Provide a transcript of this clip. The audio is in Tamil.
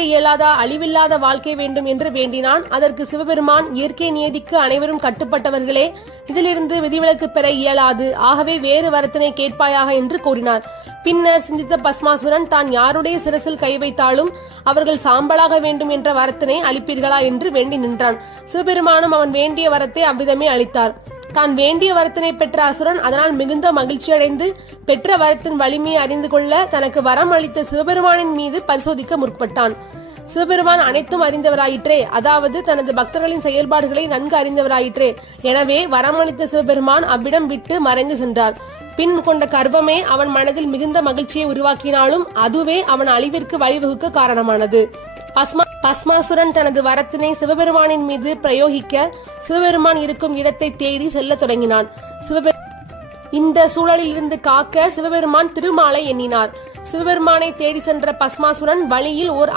இயலாத அழிவில்லாத வாழ்க்கை வேண்டும் என்று வேண்டினான். அதற்கு சிவபெருமான், இயற்கை நியதிக்கு அனைவரும் கட்டுப்பட்டவர்களே, இதிலிருந்து விதிவிலக்கு பெற இயலாது. ஆகவே வேறு வரத்தினை கேட்பாயாக என்று கூறினார். பின்னர் சிந்தித்த பஸ்மாசுரன், தான் யாருடைய சிரசில் கை வைத்தாலும் அவர்கள் சாம்பலாக வேண்டும் என்ற வரத்தினை அளிப்பீர்களா என்று வேண்டி நின்றான். சிவபெருமானும் அவன் வேண்டிய வரத்தை அவ்விதமே அளித்தார். தான் வேண்டிய வரத்தினை பெற்ற அசுரன் அதனால் மிகுந்த மகிழ்ச்சியடைந்து பெற்ற வரத்தின் வலிமையை அறிந்து கொள்ள தனக்கு வரம் அளித்த சிவபெருமானின் மீது பரிசோதிக்க முற்பட்டான். சிவபெருமான் அனைத்தும் அறிந்தவராயிற்றே, அதாவது தனது பக்தர்களின் செயல்பாடுகளை நன்கு அறிந்தவராயிற்றே. எனவே வரமளித்த சிவபெருமான் அவ்விடம் விட்டு மறைந்து சென்றார். பின் கொண்ட கர்வமே அவன் மனதில் மிகுந்த மகிழ்ச்சியை உருவாக்கினாலும் அதுவே அவன் அழிவிற்கு வழிவகுக்க காரணமானது. பஸ்மாசுரன் தனது வரத்தினை சிவபெருமானின் மீது பிரயோகிக்க சிவபெருமான் இருக்கும் இடத்தை தேடி செல்ல தொடங்கினான். இந்த சூழலில் இருந்து காக்க சிவபெருமான் திருமாலை எண்ணினார். சிவபெருமானை தேடி சென்ற பஸ்மாசுரன் வழியில் ஓர்